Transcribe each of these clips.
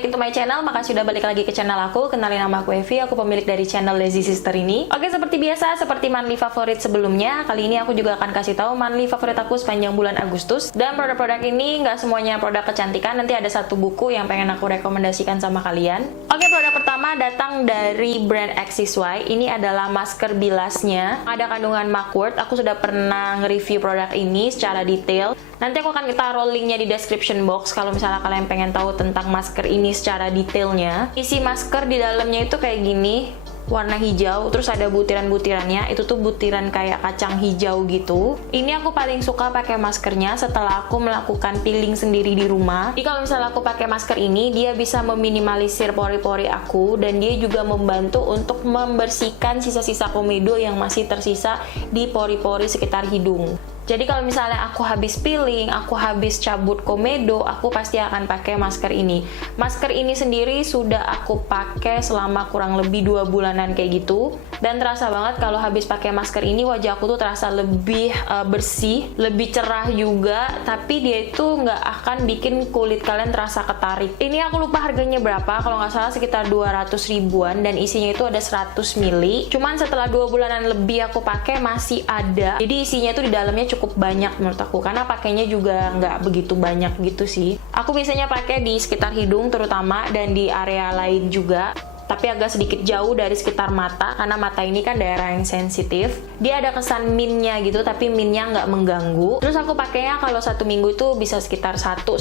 back into my channel. Makasih udah balik lagi ke channel aku. Kenalin nama aku Evi, aku pemilik dari channel Lazy Sister ini. Oke, seperti biasa, seperti monthly favorit sebelumnya, kali ini aku juga akan kasih tahu monthly favorit aku sepanjang bulan Agustus. Dan produk-produk ini nggak semuanya produk kecantikan, nanti ada satu buku yang pengen aku rekomendasikan sama kalian. Oke, produk pertama datang dari brand XXY. Ini adalah masker bilasnya, ada kandungan mugwort. Aku sudah pernah nge-review produk ini secara detail. Nanti aku akan taruh linknya di description box kalau misalnya kalian pengen tahu tentang masker ini secara detailnya. Isi masker di dalamnya itu kayak gini, warna hijau, terus ada butiran-butirannya. Itu tuh butiran kayak kacang hijau gitu. Ini aku paling suka pakai maskernya setelah aku melakukan peeling sendiri di rumah. Jadi kalau misalnya aku pakai masker ini, dia bisa meminimalisir pori-pori aku, dan dia juga membantu untuk membersihkan sisa-sisa komedo yang masih tersisa di pori-pori sekitar hidung. Jadi kalau misalnya aku habis peeling, aku habis cabut komedo, aku pasti akan pakai masker ini. Masker ini sendiri sudah aku pakai selama kurang lebih 2 bulanan kayak gitu. Dan terasa banget kalau habis pakai masker ini, wajah aku tuh terasa lebih bersih, lebih cerah juga. Tapi dia itu nggak akan bikin kulit kalian terasa ketarik. Ini aku lupa harganya berapa, kalau nggak salah sekitar 200 ribuan. Dan isinya itu ada 100 ml. Cuman setelah 2 bulanan lebih aku pakai, masih ada. Jadi isinya itu di dalamnya cukup banyak menurut aku, karena pakainya juga nggak begitu banyak gitu sih. Aku biasanya pakai di sekitar hidung terutama, dan di area lain juga, tapi agak sedikit jauh dari sekitar mata, karena mata ini kan daerah yang sensitif. Dia ada kesan mintnya gitu, tapi mintnya nggak mengganggu. Terus aku pakainya kalau 1 minggu itu bisa sekitar 1-2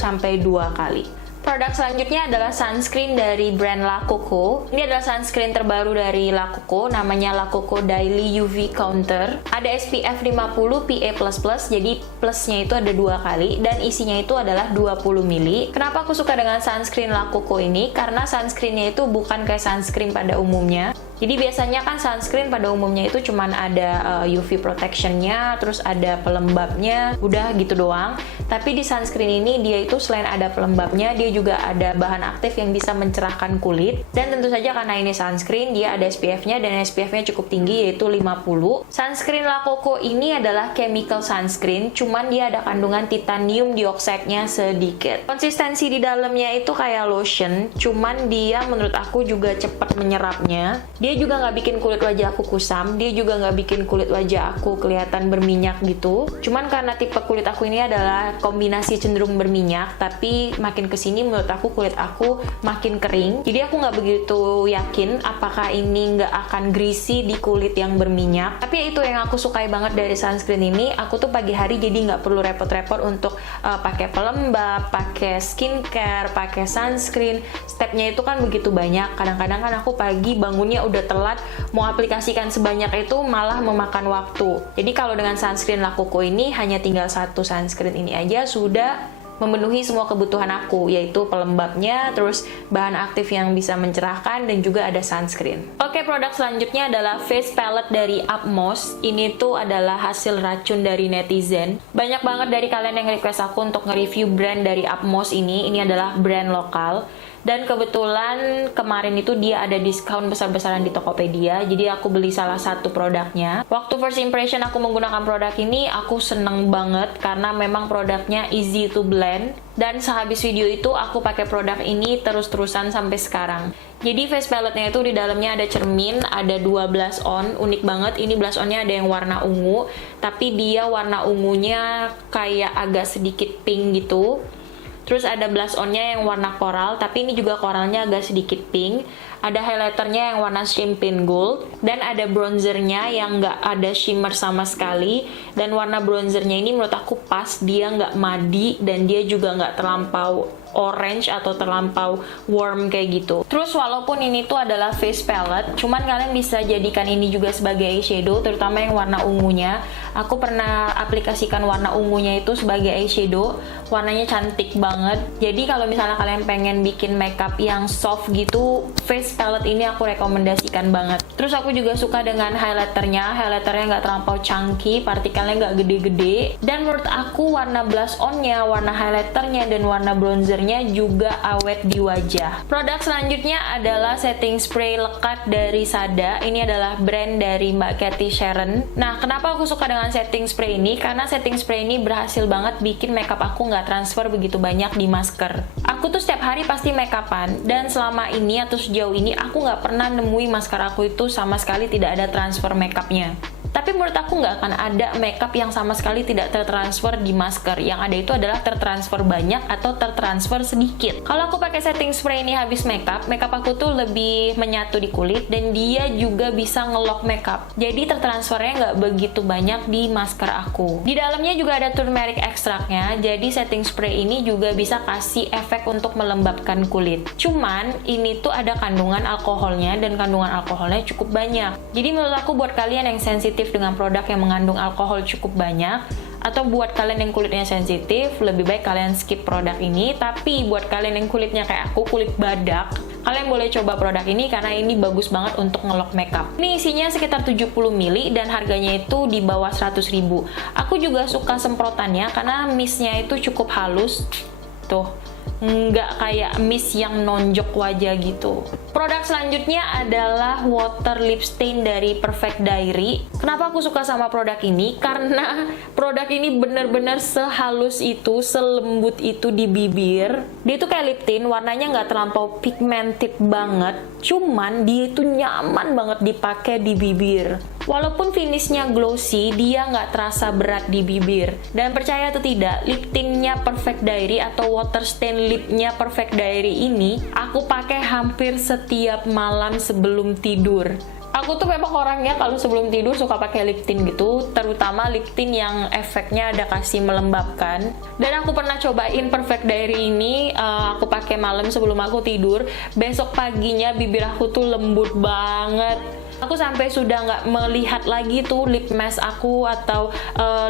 kali. Produk selanjutnya adalah sunscreen dari brand La Coco. Ini adalah sunscreen terbaru dari La Coco, namanya La Coco Daily UV Counter. Ada SPF 50 PA++, jadi plusnya itu ada 2 kali, dan isinya itu adalah 20 ml. Kenapa aku suka dengan sunscreen La Coco ini? Karena sunscreennya itu bukan kayak sunscreen pada umumnya. Jadi biasanya kan sunscreen pada umumnya itu cuman ada UV protectionnya, terus ada pelembabnya, udah gitu doang. Tapi di sunscreen ini dia itu selain ada pelembabnya, dia juga ada bahan aktif yang bisa mencerahkan kulit. Dan tentu saja karena ini sunscreen, dia ada SPF-nya, dan SPF-nya cukup tinggi, yaitu 50. Sunscreen La Coco ini adalah chemical sunscreen, cuman dia ada kandungan titanium dioxide-nya sedikit. Konsistensi di dalamnya itu kayak lotion, cuman dia menurut aku juga cepat menyerapnya. Dia juga nggak bikin kulit wajah aku kusam, dia juga nggak bikin kulit wajah aku kelihatan berminyak gitu. Cuman karena tipe kulit aku ini adalah kombinasi cenderung berminyak, tapi makin kesini menurut aku kulit aku makin kering. Jadi aku nggak begitu yakin apakah ini nggak akan greasy di kulit yang berminyak. Tapi itu yang aku sukai banget dari sunscreen ini. Aku tuh pagi hari jadi nggak perlu repot-repot untuk pakai pelembab, pakai skincare, pakai sunscreen. Stepnya itu kan begitu banyak. Kadang-kadang kan aku pagi bangunnya udah telat, mau aplikasikan sebanyak itu malah memakan waktu. Jadi kalau dengan sunscreen La Coco ini hanya tinggal 1 sunscreen ini aja sudah memenuhi semua kebutuhan aku, yaitu pelembabnya, terus bahan aktif yang bisa mencerahkan, dan juga ada sunscreen. Oke, produk selanjutnya adalah face palette dari Upmost. Ini tuh adalah hasil racun dari netizen. Banyak banget dari kalian yang request aku untuk nge-review brand dari Upmost ini. Ini adalah brand lokal. Dan kebetulan kemarin itu dia ada diskon besar-besaran di Tokopedia, jadi aku beli salah satu produknya. Waktu first impression aku menggunakan produk ini, aku seneng banget karena memang produknya easy to blend. Dan sehabis video itu aku pakai produk ini terus-terusan sampai sekarang. Jadi face palette-nya itu di dalamnya ada cermin, ada 2 blush on, unik banget. Ini blush on-nya ada yang warna ungu, tapi dia warna ungunya kayak agak sedikit pink gitu. Terus ada blush on-nya yang warna coral, tapi ini juga coralnya agak sedikit pink. Ada highlighternya yang warna champagne gold, dan ada bronzernya yang nggak ada shimmer sama sekali. Dan warna bronzernya ini menurut aku pas, dia nggak muddy, dan dia juga nggak terlampau orange atau terlampau warm kayak gitu. Terus walaupun ini tuh adalah face palette, cuman kalian bisa jadikan ini juga sebagai eyeshadow, terutama yang warna ungunya. Aku pernah aplikasikan warna ungunya itu sebagai eyeshadow, warnanya cantik banget. Jadi kalau misalnya kalian pengen bikin makeup yang soft gitu, face Catrice palette ini aku rekomendasikan banget. Terus aku juga suka dengan highlighternya nggak terlampau chunky, partikelnya nggak gede-gede, dan menurut aku warna blush onnya, warna highlighternya, dan warna bronzernya juga awet di wajah. Produk selanjutnya adalah setting spray lekat dari Sada. Ini adalah brand dari Mbak Cathy Sharon. Nah, kenapa aku suka dengan setting spray ini? Karena setting spray ini berhasil banget bikin makeup aku nggak transfer begitu banyak di masker. Aku tuh setiap hari pasti makeupan, dan selama ini atau sejauh ini aku nggak pernah nemui masker aku itu sama sekali tidak ada transfer makeupnya. Tapi menurut aku nggak akan ada makeup yang sama sekali tidak tertransfer di masker. Yang ada itu adalah tertransfer banyak atau tertransfer sedikit. Kalau aku pakai setting spray ini habis makeup aku tuh lebih menyatu di kulit, dan dia juga bisa ngelock makeup. Jadi tertransfernya nggak begitu banyak di masker aku. Di dalamnya juga ada turmeric extractnya, jadi setting spray ini juga bisa kasih efek untuk melembabkan kulit. Cuman ini tuh ada kandungan alkoholnya, dan kandungan alkoholnya cukup banyak. Jadi menurut aku buat kalian yang sensitif dengan produk yang mengandung alkohol cukup banyak, atau buat kalian yang kulitnya sensitif, lebih baik kalian skip produk ini. Tapi buat kalian yang kulitnya kayak aku, kulit badak, kalian boleh coba produk ini karena ini bagus banget untuk ngelock makeup. Ini isinya sekitar 70 ml dan harganya itu di bawah 100.000. Aku juga suka semprotannya karena mistnya itu cukup halus. Tuh, nggak kayak mist yang nonjok wajah gitu. Produk selanjutnya adalah water lip stain dari Perfect Diary. Kenapa aku suka sama produk ini? Karena produk ini bener-bener sehalus itu, selembut itu di bibir. Dia itu kayak lip tint, warnanya nggak terlampau pigmented banget, cuman dia itu nyaman banget dipakai di bibir. Walaupun finishnya glossy, dia nggak terasa berat di bibir. Dan percaya atau tidak, lip tintnya Perfect Diary atau water stain lipnya Perfect Diary ini aku pakai hampir setiap malam sebelum tidur. Aku tuh memang orangnya kalau sebelum tidur suka pakai lip tint gitu, terutama lip tint yang efeknya ada kasih melembabkan. Dan aku pernah cobain Perfect Diary ini, aku pakai malam sebelum aku tidur. Besok paginya bibir aku tuh lembut banget. Aku sampai sudah nggak melihat lagi tuh lip mask aku atau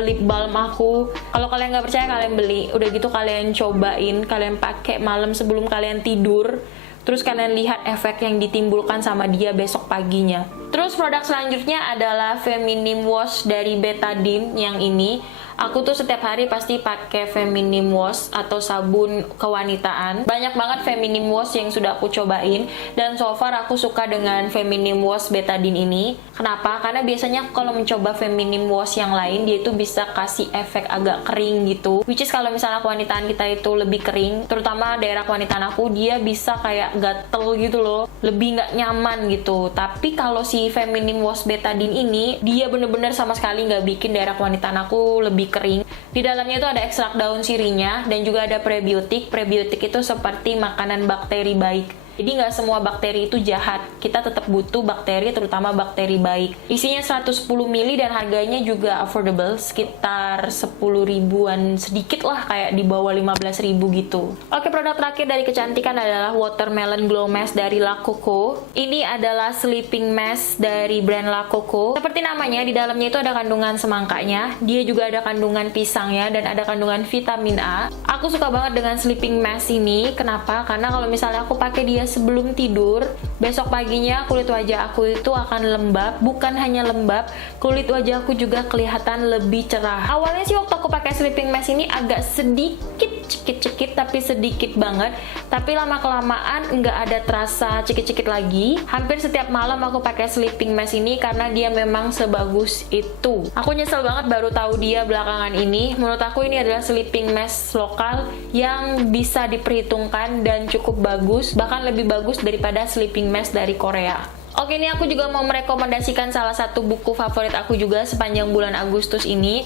lip balm aku. Kalau kalian nggak percaya, kalian beli. Udah gitu kalian cobain, kalian pakai malam sebelum kalian tidur. Terus kalian lihat efek yang ditimbulkan sama dia besok paginya. Terus produk selanjutnya adalah Feminim Wash dari Betadine yang ini. Aku tuh setiap hari pasti pakai Feminim Wash atau sabun kewanitaan. Banyak banget Feminim Wash yang sudah aku cobain, dan so far aku suka dengan Feminim Wash Betadine ini. Kenapa? Karena biasanya kalau mencoba Feminim Wash yang lain, dia itu bisa kasih efek agak kering gitu. Which is kalau misalnya kewanitaan kita itu lebih kering, terutama daerah kewanitaan aku, dia bisa kayak gatel gitu loh, lebih nggak nyaman gitu. Tapi kalau si Feminim Wash Betadine ini, dia bener-bener sama sekali nggak bikin daerah kewanitaan aku lebih kering. Di dalamnya itu ada ekstrak daun sirinya dan juga ada prebiotik. Prebiotik itu seperti makanan bakteri baik. Jadi nggak semua bakteri itu jahat. Kita tetap butuh bakteri, terutama bakteri baik. Isinya 110 ml dan harganya juga affordable, sekitar 10 ribuan sedikit lah, kayak di bawah 15 ribu gitu. Oke, produk terakhir dari kecantikan adalah Watermelon Glow Mask dari La Coco. Ini adalah sleeping mask dari brand La Coco. Seperti namanya, di dalamnya itu ada kandungan semangkanya. Dia juga ada kandungan pisangnya dan ada kandungan vitamin A. Aku suka banget dengan sleeping mask ini. Kenapa? Karena kalau misalnya aku pakai dia sebelum tidur, besok paginya kulit wajah aku itu akan lembab. Bukan hanya lembab, kulit wajah aku juga kelihatan lebih cerah. Awalnya sih waktu aku pakai sleeping mask ini agak sedikit cekit-cekit, tapi sedikit banget. Tapi lama-kelamaan nggak ada terasa cekit-cekit lagi. Hampir setiap malam aku pakai sleeping mask ini karena dia memang sebagus itu. Aku nyesel banget baru tahu dia belakangan ini. Menurut aku ini adalah sleeping mask lokal yang bisa diperhitungkan dan cukup bagus, bahkan lebih bagus daripada sleeping mask dari Korea. Oke, ini aku juga mau merekomendasikan salah satu buku favorit aku juga sepanjang bulan Agustus ini.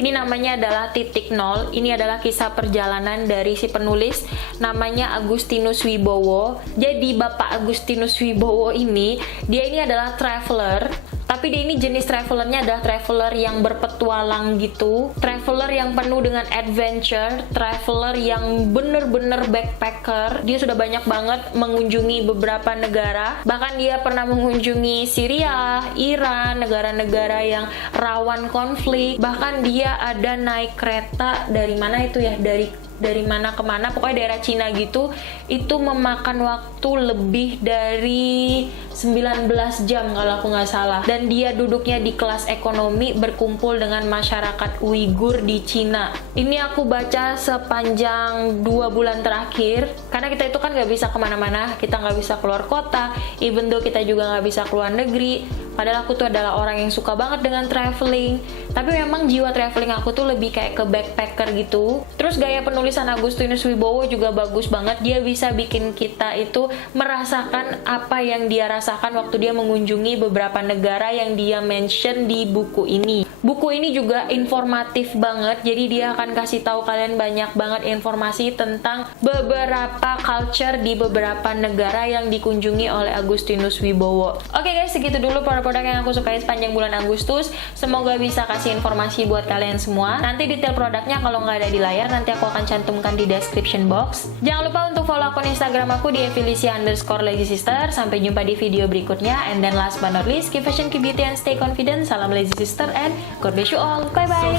Ini namanya adalah Titik Nol. Ini adalah kisah perjalanan dari si penulis, namanya Agustinus Wibowo. Jadi Bapak Agustinus Wibowo ini, dia ini adalah traveler. Tapi dia ini jenis travelernya adalah traveler yang berpetualang gitu, traveler yang penuh dengan adventure, traveler yang bener-bener backpacker. Dia sudah banyak banget mengunjungi beberapa negara, bahkan dia pernah mengunjungi Syria, Iran, negara-negara yang rawan konflik. Bahkan dia ada naik kereta dari mana itu ya, dari dari mana ke mana, pokoknya daerah Cina gitu, itu memakan waktu lebih dari 19 jam kalau aku nggak salah. Dan dia duduknya di kelas ekonomi berkumpul dengan masyarakat Uighur di Cina. Ini aku baca sepanjang 2 bulan terakhir, karena kita itu kan nggak bisa kemana-mana, kita nggak bisa keluar kota, even though kita juga nggak bisa keluar negeri. Padahal aku tuh adalah orang yang suka banget dengan traveling, tapi memang jiwa traveling aku tuh lebih kayak ke backpacker gitu. Terus gaya penulisan Agustinus Wibowo juga bagus banget, dia bisa bikin kita itu merasakan apa yang dia rasakan waktu dia mengunjungi beberapa negara yang dia mention di buku ini. Buku ini juga informatif banget, jadi dia akan kasih tahu kalian banyak banget informasi tentang beberapa culture di beberapa negara yang dikunjungi oleh Agustinus Wibowo. Oke guys, segitu dulu produk-produk yang aku sukai sepanjang bulan Agustus. Semoga bisa kasih informasi buat kalian semua. Nanti detail produknya kalau nggak ada di layar, nanti aku akan cantumkan di description box. Jangan lupa untuk follow akun Instagram aku di @felicia_lazysister. Sampai jumpa di video berikutnya. And then last but not least, keep fashion, keep beauty, and stay confident. Salam Lazy Sister and God bless you all. Bye bye.